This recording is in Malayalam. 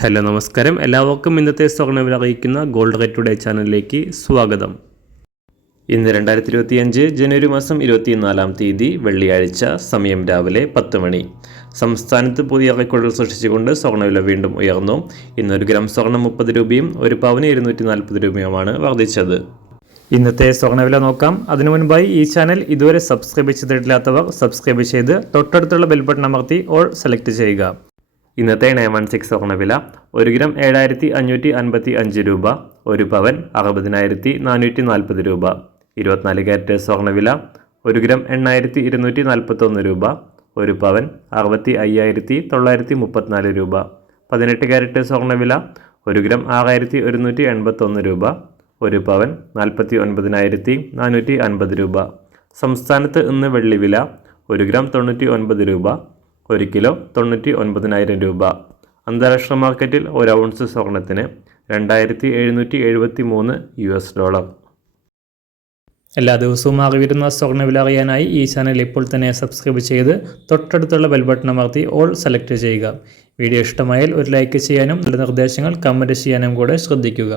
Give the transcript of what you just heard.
ഹലോ നമസ്കാരം. എല്ലാവർക്കും ഇന്നത്തെ സ്വർണ വില അറിയിക്കുന്ന ഗോൾഡ് റേറ്റ് ടുഡേ ചാനലിലേക്ക് സ്വാഗതം. ഇന്ന് രണ്ടായിരത്തി ഇരുപത്തിയഞ്ച് ജനുവരി മാസം ഇരുപത്തിനാലാം തീയതി വെള്ളിയാഴ്ച സമയം രാവിലെ പത്ത് മണി. സംസ്ഥാനത്ത് പുതിയ റെക്കോർഡുകൾ സൃഷ്ടിച്ചുകൊണ്ട് സ്വർണവില വീണ്ടും ഉയർന്നു. ഇന്ന് ഒരു ഗ്രാം സ്വർണം മുപ്പത് രൂപയും ഒരു പവന് ഇരുന്നൂറ്റി നാൽപ്പത് രൂപയുമാണ് വർദ്ധിച്ചത്. ഇന്നത്തെ സ്വർണവില നോക്കാം. അതിനു മുൻപായി ഈ ചാനൽ ഇതുവരെ സബ്സ്ക്രൈബ് ചെയ്തിട്ടില്ലാത്തവർ സബ്സ്ക്രൈബ് ചെയ്ത് തൊട്ടടുത്തുള്ള ബെൽ ബട്ടൺ അമർത്തി ഓൾ സെലക്ട് ചെയ്യുക. ഇന്നത്തെ നയൻ വൺ സിക്സ് സ്വർണവില ഒരു ഗ്രാം ഏഴായിരത്തി അഞ്ഞൂറ്റി അൻപത്തി അഞ്ച് രൂപ ഒരു പവൻ അറുപതിനായിരത്തി നാനൂറ്റി നാൽപ്പത് രൂപ. ഇരുപത്തിനാല് ക്യാരറ്റ് സ്വർണവില ഒരു ഗ്രാം എണ്ണായിരത്തി ഇരുന്നൂറ്റി നാൽപ്പത്തൊന്ന് രൂപ ഒരു പവൻ അറുപത്തി അയ്യായിരത്തി തൊള്ളായിരത്തി മുപ്പത്തിനാല് രൂപ. പതിനെട്ട് ക്യാരറ്റ് സ്വർണവില ഒരു ഗ്രാം ആറായിരത്തി ഒരുന്നൂറ്റി എൺപത്തൊന്ന് രൂപ ഒരു പവൻ നാൽപ്പത്തി ഒൻപതിനായിരത്തി നാനൂറ്റി അൻപത് രൂപ. സംസ്ഥാനത്ത് ഇന്ന് വെള്ളി വില ഒരു ഗ്രാം തൊണ്ണൂറ്റി ഒൻപത് രൂപ ഒരു കിലോ തൊണ്ണൂറ്റി ഒൻപതിനായിരം രൂപ. അന്താരാഷ്ട്ര മാർക്കറ്റിൽ ഒരു ഔൺസ് സ്വർണത്തിന് രണ്ടായിരത്തി എഴുന്നൂറ്റി എഴുപത്തി മൂന്ന് യു എസ് ഡോളർ. എല്ലാ ദിവസവും അറിവിരുന്ന സ്വർണവില അറിയാനായി ഈ ചാനൽ ഇപ്പോൾ തന്നെ സബ്സ്ക്രൈബ് ചെയ്ത് തൊട്ടടുത്തുള്ള ബെൽബട്ടൺ അമർത്തി ഓൾ സെലക്ട് ചെയ്യുക. വീഡിയോ ഇഷ്ടമായാൽ ഒരു ലൈക്ക് ചെയ്യാനും നല്ല നിർദ്ദേശങ്ങൾ കമന്റ് ചെയ്യാനും കൂടെ ശ്രദ്ധിക്കുക.